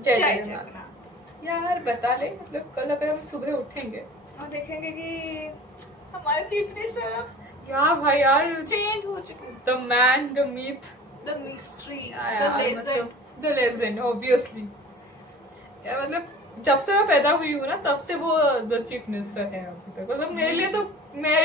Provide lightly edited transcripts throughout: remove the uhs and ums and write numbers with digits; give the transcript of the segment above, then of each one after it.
जय जय जगन्नाथ। जगन्नाथ। यार बता ले, मतलब कल अगर हम सुबह उठेंगे और देखेंगे कि हमारे चीफ मिनिस्टर अब यार भाई यार, चेंज हो चुके, the man, the myth, the mystery, the यार लेजेंड। मतलब द लेजेंड ऑब्वियसली। यार मतलब जब से मैं पैदा हुई हूँ ना तब से वो द चीफ मिनिस्टर है अभी तक। मतलब मेरे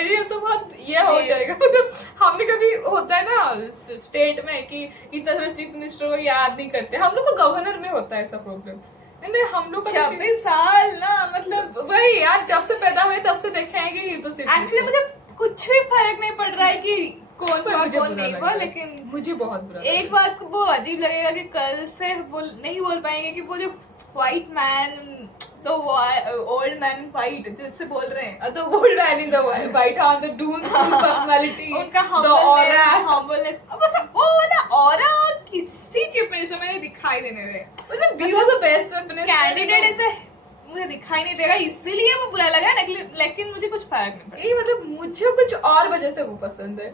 लिए तो बहुत ये हो जाएगा। मतलब हमने कभी होता है ना स्टेट में कि इतना सारा चीफ मिनिस्टर को याद नहीं करते, हम लोग को गवर्नर में होता है ऐसा प्रॉब्लम। नहीं हम लोग का 26 साल ना, मतलब वही यार, जब से पैदा हुए तब से देखे हैं कि ये तो चीफ एक्चुअली मुझे कुछ भी फर्क नहीं पड़ रहा है कि कौन पर हुआ मुझे कौन बुरा नहीं लग हुआ, रहा है। लेकिन मुझे बहुत बुरा लग एक रहा है। बात को वो अजीब लगेगा कि कल से नहीं बोल पाएंगे कि वो जो white man, the old man white जो इससे बोल रहे हैं, The old man in the white on the dunes full personality, उनका the aura. हम्बलनेस, बस वो वाला ऑरा और किसी चीफ मिनिस्टर में नहीं दिखाई देने रहे। मतलब he was the best candidate ऐसे मुझे दिखाई नहीं दे रहा, इसीलिए वो बुरा लगा, लेकिन मुझे कुछ फर्क नहीं पड़ा। ये मतलब मुझे कुछ और वजह से वो पसंद है।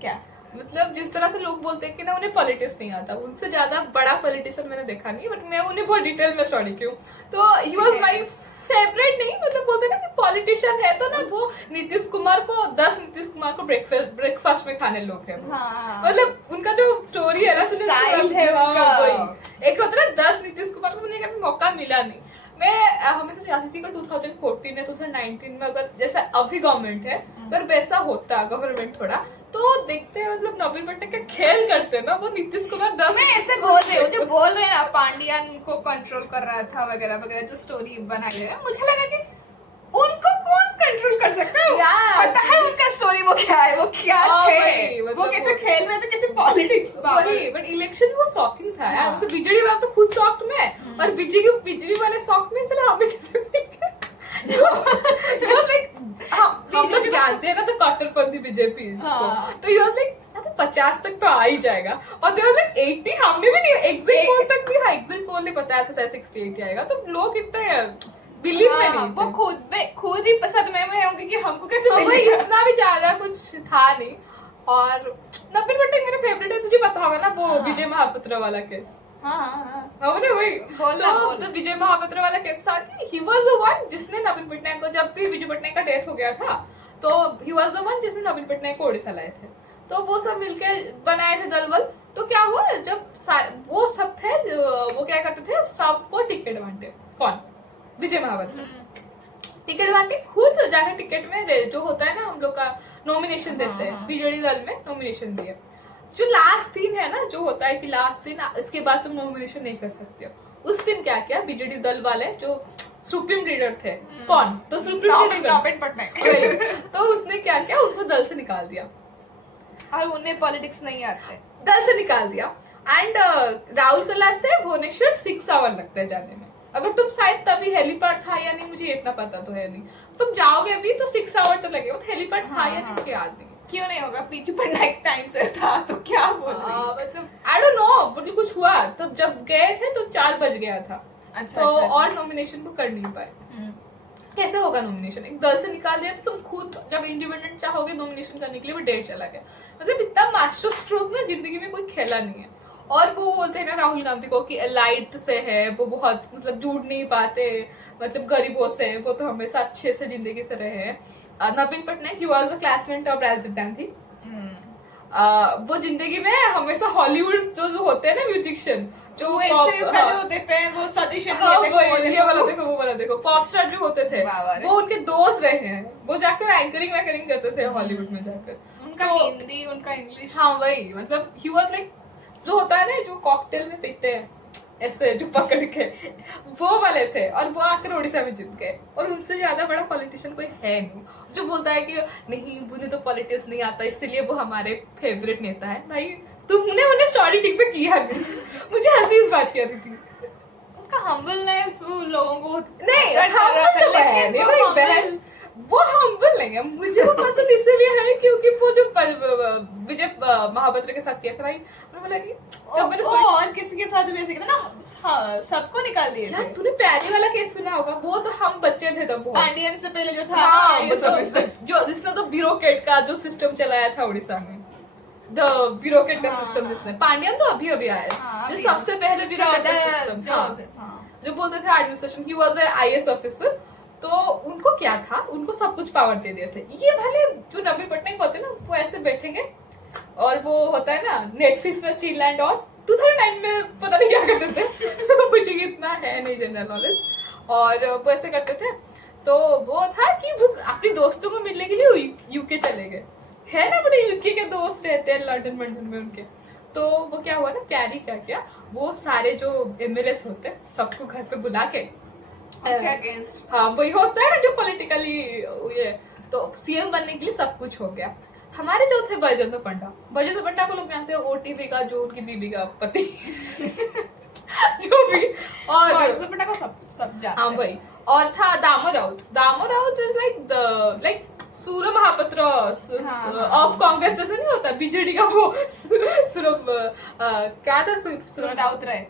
क्या मतलब जिस तरह से लोग बोलते हैं कि ना उन्हें पॉलिटिक्स नहीं आता, उनसे ज्यादा बड़ा पॉलिटिशियन मैंने देखा नहीं, बट मैं उन्हें बहुत डिटेल में स्टडी की हूँ। तो ही वाज माय फेवरेट। नहीं मतलब बोलते ना कि पॉलिटिशियन है तो ना वो नीतीश कुमार को 10 नीतीश कुमार को ब्रेकफास्ट में खाने लोग हैं वो। हाँ। मतलब उनका जो स्टोरी है ना, स्टाइल है हाँ, उनका। वही। एक होता है ना 10 नीतीश कुमार को, मुझे कभी मौका मिला नहीं। मैं हमेशा चाहती थी कि 2014 या 2019 में अगर जैसा अभी गवर्नमेंट है अगर वैसा होता गवर्नमेंट थोड़ा, तो देखते हैं मतलब नवीन पटनायक का खेल करते हैं ना वो नीतीश कुमार 10। मैं ऐसे बोल रही हूँ, जो बोल रहे हैं ना पांड्यान को कंट्रोल कर रहा था वगैरह वगैरह, जो स्टोरी बनाई है, मुझे लगा कि उनको कौन कंट्रोल कर सकता है? पता है उनका स्टोरी वो क्या है, वो क्या थे, वो कैसे खेल रहे थे, कैसे पॉलिटिक्स। वही, बट इलेक्शन वो शॉकिंग था यार। हाँ। तो बीजेडी वाला तो खुद शॉक्ड में, और बीजेपी वाले शॉक्ड में, चलो हमें किसी हम लोग जानते हैं ना तो कट्टरपंथी बीजेपी इसको, तो यू वाज लाइक 50 तक तो आ ही जाएगा, और देयर वाज लाइक 80। हमने भी नहीं एग्जिट पोल तक भी, हाँ एग्जिट पोल ने बताया था शायद 68 आएगा, तो लोग इतने बिलीव में नहीं वो खुद ही सदमे में होंगे कि हमको कैसे तो मिलेगा। इतना भी ज्यादा कुछ था नहीं। और नवीन पटनायक मेरे फेवरेट है, तुझे पता होगा ना वो विजय महापात्र वाला केस। हमने वही तो विजय महापात्र वाला केस था कि ही वाज द वन जिसने नवीन पटनायक को, जब भी विजय पटनायक का डेथ हो गया था तो ही वाज द वन जिसने नवीन पटनायक को ओडिशा लाए थे। तो वो सब मिलके बनाए थे दलबल। तो क्या हुआ जब वो सब थे, वो क्या करते थे, सबको टिकट बांटे। कौन? विजय महापात्र टिकट बांटे, खुद जाकर टिकट में जो होता है ना हम लोग का नॉमिनेशन देते हैं, बीजेडी दल में नॉमिनेशन दिए। जो लास्ट दिन है ना, जो होता है कि लास्ट दिन इसके बाद तुम नॉमिनेशन नहीं कर सकते हो, उस दिन क्या किया बीजेडी दल वाले जो सुप्रीम लीडर थे, कौन? तो सुप्रीम लीडर नवीन पटनायक। तो उसने क्या किया, उनको दल से निकाल दिया, और उन्हें पॉलिटिक्स नहीं आते, दल से निकाल दिया। एंड राउरकेला से भुवनेश्वर 6 आवर लगता है जाने में। अगर तुम शायद तभी हेलीपैड था या नहीं मुझे इतना पता तो है नहीं, तुम जाओगे अभी तो 6 आवर तो लगेगा। हेलीपैड था या नहीं मुझे याद नहीं। क्यों नहीं होगा, पीछे पटनायक टाइम से था तो क्या बोल रही है? मतलब आई डोंट नो, मतलब कुछ हुआ तब जब गए थे तो 4 बज गया था। अच्छा, तो अच्छा। और नॉमिनेशन को कर नहीं पाए। कैसे होगा नॉमिनेशन? एक दल से निकाल दिया तो तुम खुद जब इंडिपेंडेंट चाहोगे नॉमिनेशन करने के लिए, वो डेट चला गया। मतलब इतना मास्टर स्ट्रोक ना जिंदगी में कोई खेला नहीं है। और वो बोलते हैं ना राहुल गांधी को कि लाइट से है, वो बहुत मतलब जुड़ नहीं पाते, मतलब गरीबों से, वो तो हमेशा अच्छे से जिंदगी से रहे हैं। Naveen Patnaik he was a classmate of Rajiv Gandhi. वो जिंदगी में हमेशा हॉलीवुड जो होते हैं ना म्यूजिशियन, जो जो देते हैं वो सजेशन वो वाला देखो पॉप स्टार जो होते थे, वो उनके दोस्त रहे हैं। वो जाकर एंकरिंग करते थे हॉलीवुड में जाकर। उनका हिंदी, उनका इंग्लिश, हाँ वही, मतलब ही वाज लाइक जो होता है ना जो कॉकटेल में पीते हैं ऐसे जो पकड़ के, वो वाले थे। और वो आकर उड़ीसा में जीत गए। और उनसे ज्यादा बड़ा पॉलिटिशियन कोई है नहीं जो बोलता है कि नहीं मुझे तो पॉलिटिक्स नहीं आता इसलिए वो हमारे फेवरेट नेता है। भाई तुमने उन्हें स्टोरी ठीक से किया नहीं। मुझे हंसी इस बात की आती थी। उनका हम्बलनेस वो लोगों को नहीं, वो हम्बल नहीं है। मुझे वो पसंद इसलिए है क्योंकि वो जो विजय महापात्र के साथ किया था, भाई मैंने बोला कि जब मैंने और किसी के साथ भी ऐसे किया ना, सबको निकाल दिए थे। तूने प्यारी वाला केस सुना होगा, वो तो हम बच्चे थे तब। पांडियन से पहले जो था, जो जिसने तो ब्यूरोक्रेट का जो सिस्टम चलाया था उड़ीसा में, द ब्यूरोक्रेट का सिस्टम जिसने, पांड्यन तो अभी अभी आया जो सबसे पहले ब्यूरोक्रेट का सिस्टम जो बोलते थे administration, he was a IAS officer. तो उनको क्या था, उनको सब कुछ पावर दे दिए थे। ये भले जो नवीन पटनायक होते ना, वो ऐसे बैठेंगे और वो होता है ना नेटफ्लिक्स में चीनलैंड और 2009 में पता नहीं क्या करते थे मुझे इतना है नहीं जनरल नॉलेज, और वो ऐसे करते थे। तो वो था कि वो अपने दोस्तों को मिलने के लिए यूके चले गए, है ना, बड़े यूके के दोस्त रहते हैं लंदन मंडन में उनके। तो वो क्या हुआ ना, प्यारी क्या किया, वो सारे जो एमएलएस होते हैं सबको घर पे बुला के अगेंस्ट, हाँ वही होता है ना जो पॉलिटिकली ये, तो सीएम बनने के लिए सब कुछ हो गया। हमारे जो थे बैजयंत पंडा को लोग जानते हैं, ओटीवी का जो उनकी बीबी का पति जो भी, और बैजयंत पंडा को सब जानते हैं। हाँ भाई, और था Damo Raut is like Surya Mahapatra of Congress, जैसे नहीं होता बीजेडी का वो क्या था, सूर्य राउत राय,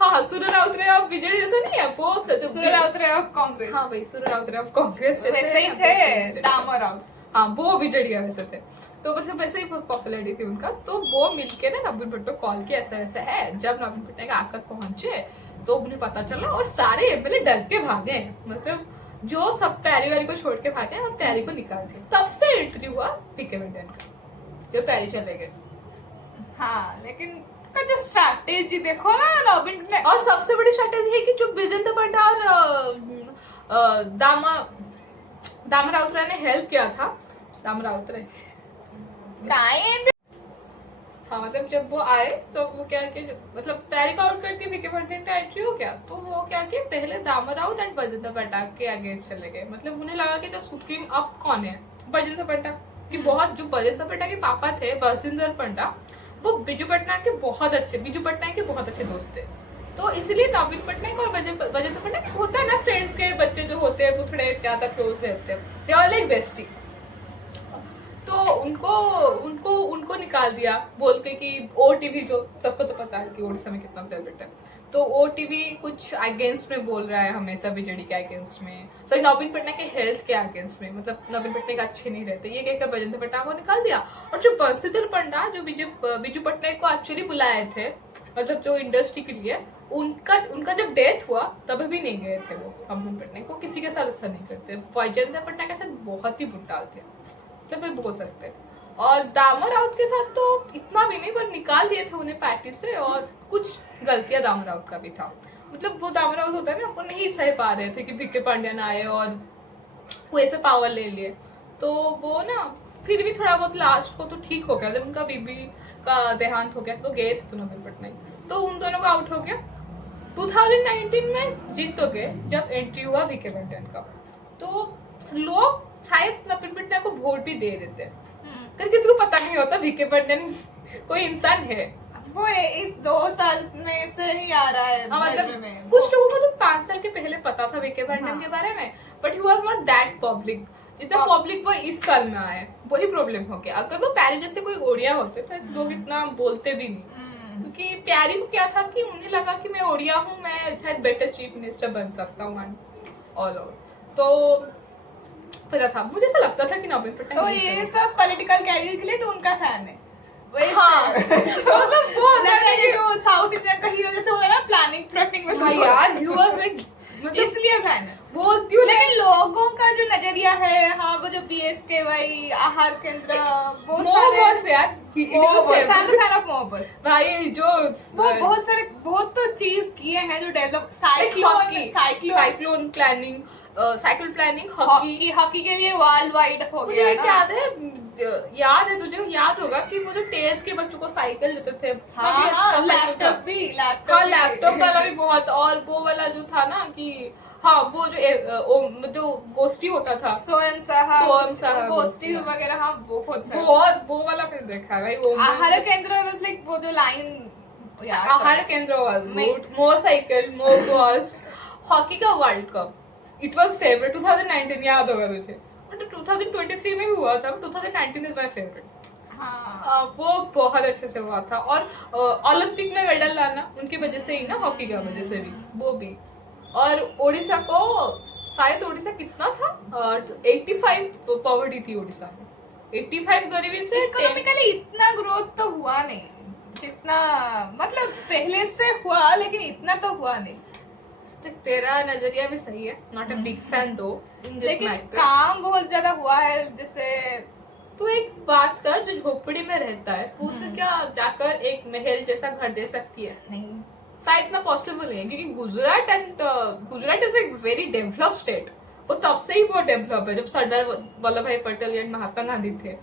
हाँ सूर्य राउत राय ऑफ बीजेडी जैसा नहीं है वो, सूर्य राउत राय ऑफ कांग्रेस, हाँ भाई सूर्य राउत राय ऑफ कांग्रेस वैसे ही थे दामो राउत, हाँ वो बीजेडी का वैसे थे। तो मतलब वैसे ही पॉपुलरिटी थी उनका। तो वो मिलके ना नवीन पटनायक को कॉल किया, ऐसा ऐसा है। जब नवीन पटनायक आकर पहुंचे तो उन्हें पता चला और सारे एमएलए डर के भागे, मतलब जो सब प्यारी वारी को छोड़ के भागे और प्यारी को निकाल दिया। तब से एंट्री हुआ पीके विंटन का, जो प्यारी चले गए। हाँ लेकिन का जो स्ट्रैटेजी देखो ना नवीन पटनायक, और सबसे बड़ी स्ट्रैटेजी है कि जो बैजयंत पंडा और दाम राउत राय ने हेल्प किया था, दाम राउत राय हाँ, मतलब जब वो आए तो वो क्या कि मतलब प्यारी को आउट करती वीके विंटन का एंट्री हो गया, तो वो क्या कि पहले दाम राउत एंड बैजयंत पंडा के अगेंस्ट चले गए। मतलब उन्हें लगा कि जो सुप्रीम अब कौन है, बैजयंत पंडा कि बहुत, जो बैजयंत पंडा के पापा थे बलसिंदर पंडा, वो बीजू पटनायक के बहुत अच्छे दोस्त थे। तो इसलिए नवीन पटनायक और बैजयंत पंडा होता है ना, फ्रेंड्स के बच्चे जो होते हैं वो थोड़े ज्यादा क्लोज रहते हैं, दे आर लाइक बेस्टी। तो उनको निकाल दिया बोल के कि ओटीवी, जो सबको तो पता है कि ओडिशा में कितना फेवरेट है, तो ओटीवी कुछ अगेंस्ट में बोल रहा है हमेशा, बीजेडी के अगेंस्ट में, सॉरी नवीन पटनायक के हेल्थ के अगेंस्ट में, मतलब नवीन पटनायक अच्छे नहीं रहते, ये कहकर बैजयंत पंडा को निकाल दिया। और जो बंशीधर पंडा जो बीजू पटनायक को एक्चुअली बुलाए थे, मतलब जो इंडस्ट्री के लिए, उनका जब डेथ हुआ तब भी नहीं गए थे वो नवीन पटनायक को, किसी के साथ ऐसा नहीं करते। बैजयंत पंडा के साथ बहुत ही बुट्टाल थे, जब बोल सकते हैं। और दामो राउत के साथ तो इतना भी नहीं, पर निकाल दिए थे उन्हें पार्टी से, और कुछ गलतियां दामो राउत का भी था। मतलब वो दामो राउत होता है ना, वो नहीं सह पा रहे थे कि वीके पांड्यन आए और वो ऐसे पावर ले लिए, तो वो ना फिर भी थोड़ा बहुत लास्ट को तो ठीक हो गया। जब उनका बीबी का देहांत हो गया तो गए थे तो नवीन पटनायक, तो उन दोनों का आउट हो गया। 2019 में जीत तो गए जब एंट्री हुआ वीके पांड्यन का, तो लोग शायद नवीन पटनायक को वोट भी दे देते हैं, पर किसी को पता नहीं होता वीके पांड्यन कोई इंसान है। वो इस 2 साल में से ही आ रहा है, मतलब कुछ लोगों को तो 5 साल के पहले पता था वीके पांड्यन के बारे में, but he was not that public जितना पब्लिक वो इस साल में आया। वही प्रॉब्लम हो गया। अगर वो प्यारी जैसे कोई ओडिया होते तो लोग इतना बोलते भी नहीं, क्योंकि प्यारी को क्या था कि उन्हें लगा कि मैं ओडिया हूँ, मैं शायद बेटर चीफ मिनिस्टर बन सकता हूँ ऑल ओवर। तो पता था, मुझे ऐसा लगता था कि नवीन पटनायक, तो ये सब पॉलिटिकल कैरियर के लिए तो उनका फैन है। हाँ, मतलब वो जो साउथ इंडियन का हीरो जैसे होगा ना, प्लानिंग में हाँ यार, he was like, मतलब इसलिए फैन है बोलती हूँ। लेकिन लोगों का जो नजरिया है, हाँ वो जो BSKY आहार केंद्र, वो मोहबस यार, फैन ऑफ मोहबस भाई, जो वो बहुत तो चीज किए हैं जो develop, cyclone planning, cycle planning, hockey के लिए वर्ल्ड वाइड हो गया। मुझे याद है तुझे याद होगा कि वो जो 10th के बच्चों को साइकिल देते थे, लैपटॉप वाला भी बहुत, और वो वाला जो था ना कि हाँ वो जो गोष्ठी होता था, स्वयं सहायता गोष्ठी वगैरह, हाँ बहुत वो वाला मैंने देखा है भाई। वो आहार केंद्र वाज लाइक वो जो लाइन, आहार केंद्र वाज गुड, मोर साइकिल मोर बस। हॉकी का world cup it was favourite 2019, याद होगा तुझे, बट 2023 में भी हुआ था, 2019 इज माय फेवरेट। वो बहुत अच्छे से हुआ था, और ओलंपिक में मेडल लाना उनकी वजह से ही ना, हॉकी की वजह से भी, वो भी। और ओडिशा को शायद, ओडिशा कितना था, 85 पॉवर्टी थी ओडिशा में, 85 गरीबी से इकोनॉमिकली इतना ग्रोथ तो हुआ नहीं जितना मतलब पहले से हुआ, लेकिन इतना तो हुआ नहीं। तेरा नजरिया भी सही है, नॉट अ बिग फैन दो इन दिस लेकिन मैटर। काम बहुत ज्यादा हुआ है। जैसे तू एक बात कर, जो झोपड़ी में रहता है तू उसे क्या जाकर एक महल जैसा घर दे सकती है? नहीं, शायद इतना पॉसिबल नहीं है, क्योंकि गुजरात इज एक वेरी डेवलप स्टेट। वो तब से ही बहुत डेवलप है, जब सरदार वल्लभ भाई पटेल या महात्मा गांधी थे।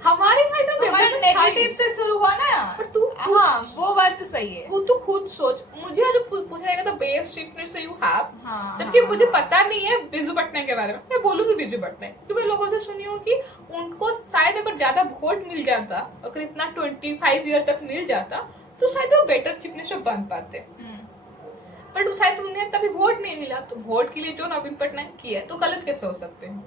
हमारे यहाँ एकदम हमारा नेगेटिव से शुरू हुआ ना। पर तू हाँ, वो बात तो सही है। वो तो खुद सोच, मुझे आज पूछा जाएगा द बेस्ट चीफनेस यू हैव, हाँ, जबकि हाँ, मुझे हाँ। पता नहीं है बिजू पटनायक के बारे में। मैं बोलूंगी बिजू पटनायक, क्योंकि मैं लोगों से सुनी हूँ कि उनको शायद अगर ज्यादा वोट मिल जाता, अगर इतना 25 ईयर तक मिल जाता, तो शायद वो बेटर चीफ मिनिस्टर बन पाते। बट शायद उन्हें तभी वोट नहीं मिला, तो वोट के लिए जो नवीन पटनायक किया तो गलत कैसे हो सकते हैं?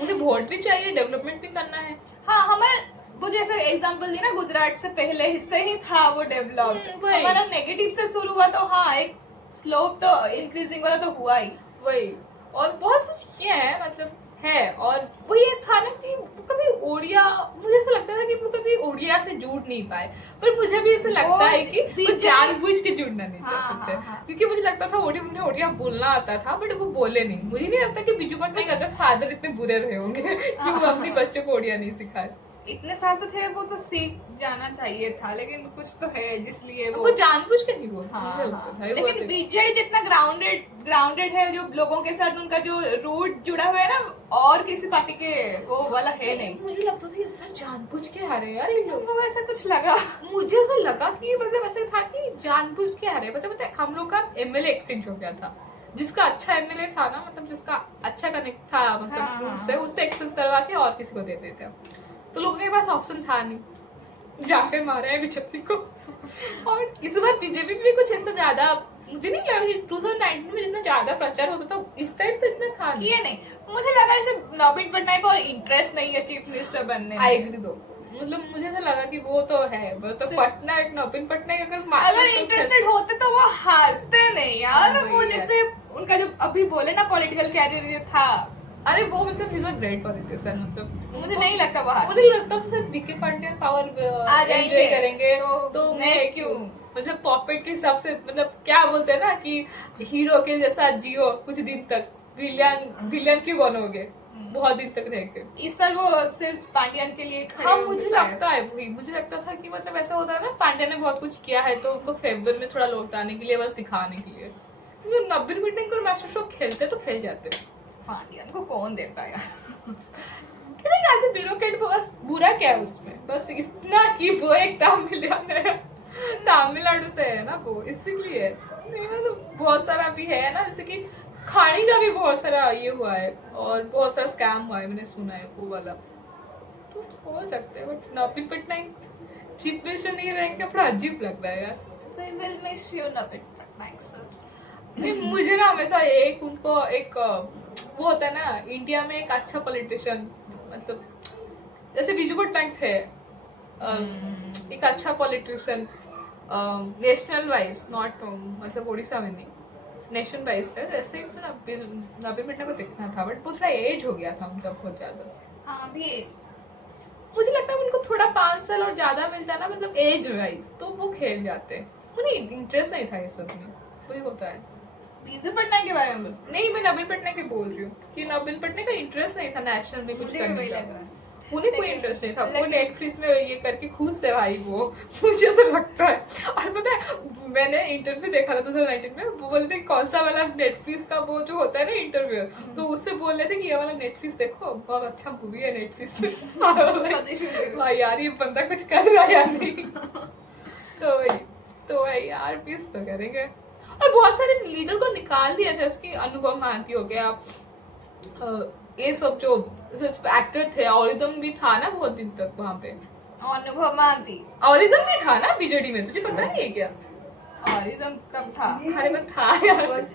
उन्हें वोट भी चाहिए, डेवलपमेंट भी करना है। हाँ, हमारा वो जैसे एग्जांपल दी ना, गुजरात से पहले हिस्से ही था वो डेवलप। हमारा नेगेटिव से शुरू हुआ, तो हाँ एक स्लोप तो इंक्रीजिंग वाला तो हुआ ही। वही, और बहुत कुछ किया है, मतलब है। और वो ये था ना कि कभी ओडिया, मुझे ऐसा लगता था कि वो कभी ओडिया से जुड़ नहीं पाए, पर मुझे भी ऐसा लगता है कि वो जानबूझ के जुड़ना नहीं चाहते थे। क्योंकि मुझे लगता था उन्हें ओडिया बोलना आता था, बट वो बोले नहीं। मुझे नहीं लगता कि बिजू पटनायक अगर फादर इतने बुरे रहे होंगे कि वो अपने बच्चों को ओडिया नहीं सिखाए। इतने साल तो थे, वो तो सीख जाना चाहिए था, लेकिन कुछ तो है जिसलिए वो जानबूझ के नहीं बोलते। मुझे लगता था। लेकिन बीजेडी जितना ग्राउंडेड है, जो लोगों के साथ उनका जो रूट जुड़ा हुआ है ना, और किसी पार्टी के वो वाला है नहीं। मुझे लगता था इस बार जानबूझ के हारे यार ये लोग। वो ऐसा कुछ लगा, मुझे ऐसा लगा कि मतलब ऐसा था कि जानबूझ के हारे। मतलब हम लोग का एमएलए एक्सचेंज हो गया था, जिसका अच्छा एमएलए था ना, मतलब जिसका अच्छा कनेक्ट था, मतलब उससे एक्सचेंज करवा के और किसी को दे देते। तो लोगों के पास ऑप्शन था नहीं, जाके मारा है बीजेपी को। और इस बार बीजेपी में भी कुछ ऐसा ज्यादा मुझे नहीं लगा कि 2019 में जितना ज्यादा प्रचार होता था इस टाइम तो इतना था नहीं। ये नहीं, मुझे लगा जैसे नवीन पटनायक और इंटरेस्ट नहीं है चीफ मिनिस्टर बनने में। आई एग्री दो, मतलब मुझे ऐसा लगा कि वो तो है, वो तो पटनायक, नवीन पटनायक अगर इंटरेस्टेड होते तो वो हारते नहीं यार। वो जैसे उनका जो अभी बोले ना पॉलिटिकल कैरियर ये था, अरे वो मतलब इज अ ग्रेट पॉलिटिशियन। मतलब मुझे नहीं लगता वो मुझे लगता है सिर्फ वीके पांड्या पावर एंजॉय करेंगे तो मैं क्यों, मतलब पॉपेट के हिसाब से, मतलब क्या बोलते हैं ना कि हीरो के जैसा जियो कुछ दिन तक, विलियन क्यों बनोगे बहुत दिन तक रह के। इस साल वो सिर्फ पांड्यन के लिए खड़े। हाँ, मुझे लगता है वही, मुझे लगता था कि मतलब ऐसा होता है ना, पांड्या ने बहुत कुछ किया है तो उनको फेवर में थोड़ा लौटाने के लिए, बस दिखाने के लिए। क्योंकि नवीन पटनायक और मास्टर शो खेलते तो खेल जाते, पांड्यन को कौन देता है यार? ब्यूरोक्रेट बस बुरा क्या है उसमें? बस इतना कि वो एक तमिलियन है, तमिलनाडु से है ना वो, इसीलिए नहीं। मतलब बहुत सारा भी है ना, जैसे कि खाने का भी बहुत सारा ये हुआ है और बहुत सारा स्कैम हुआ है, मैंने सुना है वो वाला। तो हो सकता है, but Naveen Patnaik chief minister नहीं रहेंगे, थोड़ा अजीब लग रहा है यार। We will miss you, Naveen Patnaik sir. मुझे ना हमेशा एक उनको एक वो होता है ना इंडिया में एक अच्छा पॉलिटिशियन, मतलब जैसे बिजू पटनायक थे, एक अच्छा पॉलिटिशियन नेशनल वाइज, नॉट मतलब उड़ीसा में नहीं, नेशन वाइज थे। जैसे ही नवीन पटनायक को देखना था, बट वो थोड़ा एज हो गया था उनका बहुत ज्यादा। हाँ भी मुझे लगता है उनको थोड़ा 5 साल और ज्यादा मिलता ना, मतलब एज वाइज, तो वो खेल जाते। मुझे इंटरेस्ट नहीं था ये सब में, वही होता है। बिजू पटनायक के बारे में नहीं, मैं नवीन पटनायक की बोल रही हूँ कि नवीन पटनायक का इंटरेस्ट नहीं था नेशनल में कुछ करने का, उन्हें कोई इंटरेस्ट नहीं था। वो नेटफ्लिक्स में ये करके खुश थे भाई वो, मुझे ऐसा लगता है। और पता है मैंने इंटरव्यू देखा था 2019 में, वो बोले थे कौन सा वाला नेटफ्लिक्स का वो जो होता है ना इंटरव्यू, तो उससे बोल रहे थे कि ये वाला नेटफ्लिक्स देखो बहुत अच्छा मूवी है नेटफ्लिक्स में। भाई यार ये बंदा कुछ कर रहा है या नहीं। तो वही यार मिस तो करेंगे। और बहुत सारे लीडर को निकाल दिया था, उसकी अनुभव महांती हो गया, ये सब जो एक्टर थे, ऑरिदम भी था ना बहुत दिन तक वहाँ पे। अनुभव महांती ऑरिदम भी था ना बीजेडी में, तुझे पता नहीं है क्या? ऑरिदम कब था? अरे मैं था यार,